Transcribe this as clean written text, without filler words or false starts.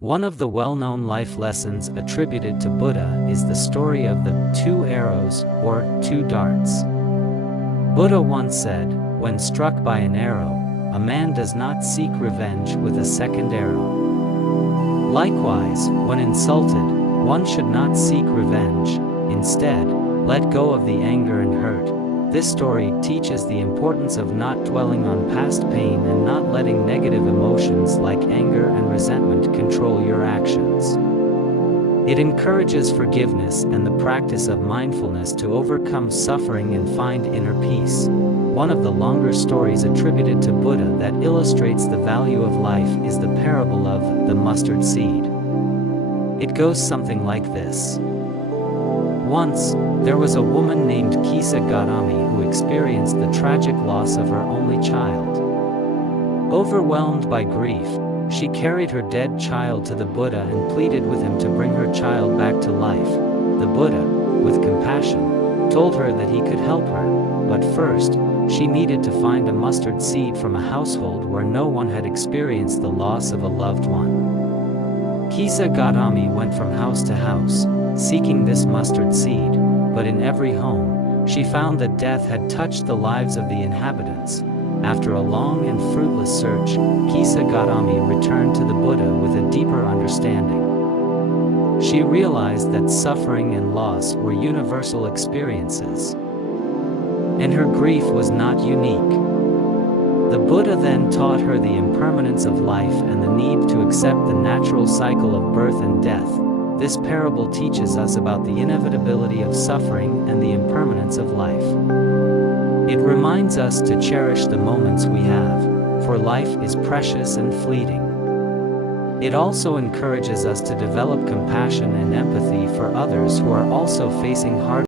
One of the well-known life lessons attributed to Buddha is the story of the two arrows, or two darts. Buddha once said, "When struck by an arrow, a man does not seek revenge with a second arrow. Likewise, when insulted, one should not seek revenge. Instead, let go of the anger and hurt." This story teaches the importance of not dwelling on past pain and not letting negative emotions like anger and resentment control your actions. It encourages forgiveness and the practice of mindfulness to overcome suffering and find inner peace. One of the longer stories attributed to Buddha that illustrates the value of life is the parable of the mustard seed. It goes something like this. Once, there was a woman named Kisa Gautami who experienced the tragic loss of her only child. Overwhelmed by grief, she carried her dead child to the Buddha and pleaded with him to bring her child back to life. The Buddha, with compassion, told her that he could help her, but first, she needed to find a mustard seed from a household where no one had experienced the loss of a loved one. Kisa Gautami went from house to house, seeking this mustard seed, but in every home, she found that death had touched the lives of the inhabitants. After a long and fruitless search, Kisa Gautami returned to the Buddha with a deeper understanding. She realized that suffering and loss were universal experiences, and her grief was not unique. The Buddha then taught her the impermanence of life and the need to accept the natural cycle of birth and death. This parable teaches us about the inevitability of suffering and the impermanence of life. It reminds us to cherish the moments we have, for life is precious and fleeting. It also encourages us to develop compassion and empathy for others who are also facing hard